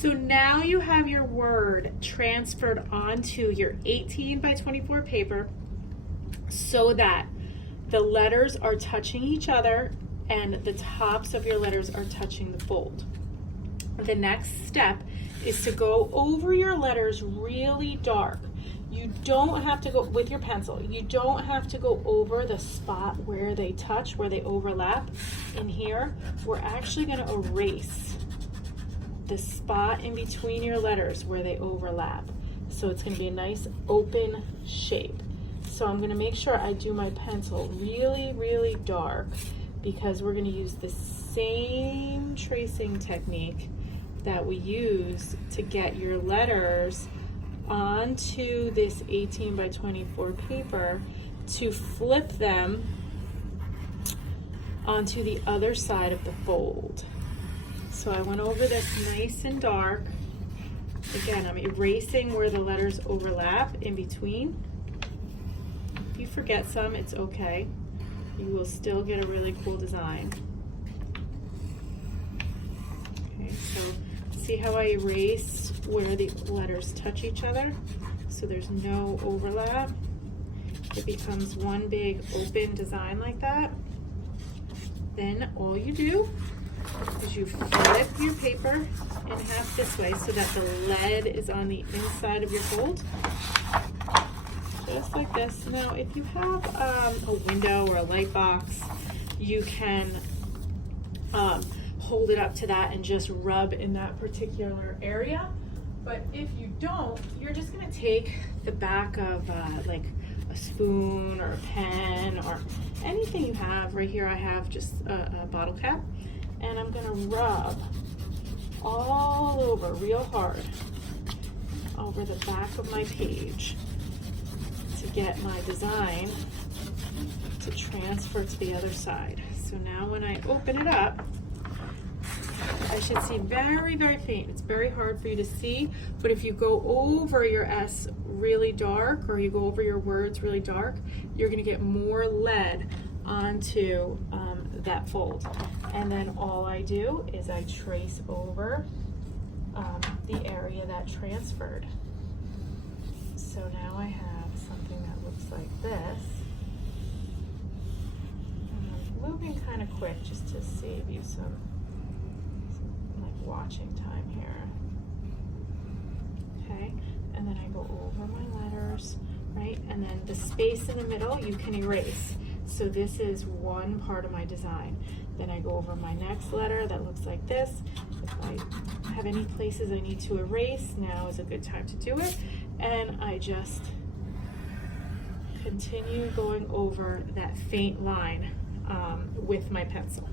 So now you have your word transferred onto your 18 by 24 paper so that the letters are touching each other and the tops of your letters are touching the fold. The next step is to go over your letters really dark. You don't have to go with your pencil. You don't have to go over the spot where they touch, where they overlap. In here, we're actually going to erase the spot in between your letters where they overlap. So it's going to be a nice open shape. So I'm going to make sure I do my pencil really, really dark because we're going to use the same tracing technique that we use to get your letters onto this 18 by 24 paper to flip them onto the other side of the fold. So I went over this nice and dark. Again, I'm erasing where the letters overlap in between. If you forget some, it's okay. You will still get a really cool design. Okay, so see how I erased where the letters touch each other? So there's no overlap. It becomes one big open design like that. Then all you do is you flip your paper in half this way so that the lead is on the inside of your fold. Just like this. Now, if you have a window or a light box, you can hold it up to that and just rub in that particular area. But if you don't, you're just going to take the back of like a spoon or a pen or anything you have. Right here I have just a bottle cap, and I'm going to rub all over real hard over the back of my page to get my design to transfer to the other side. So now when I open it up, I should see very, very faint. It's very hard for you to see, but if you go over your S really dark or you go over your words really dark, you're going to get more lead onto that fold. And then all I do is I trace over the area that transferred. So now I have something that looks like this. And I'm moving kind of quick just to save you some like watching time here. Okay, and then I go over my letters, right? And then the space in the middle you can erase. So this is one part of my design. Then I go over my next letter that looks like this. If I have any places I need to erase, now is a good time to do it. And I just continue going over that faint line with my pencil.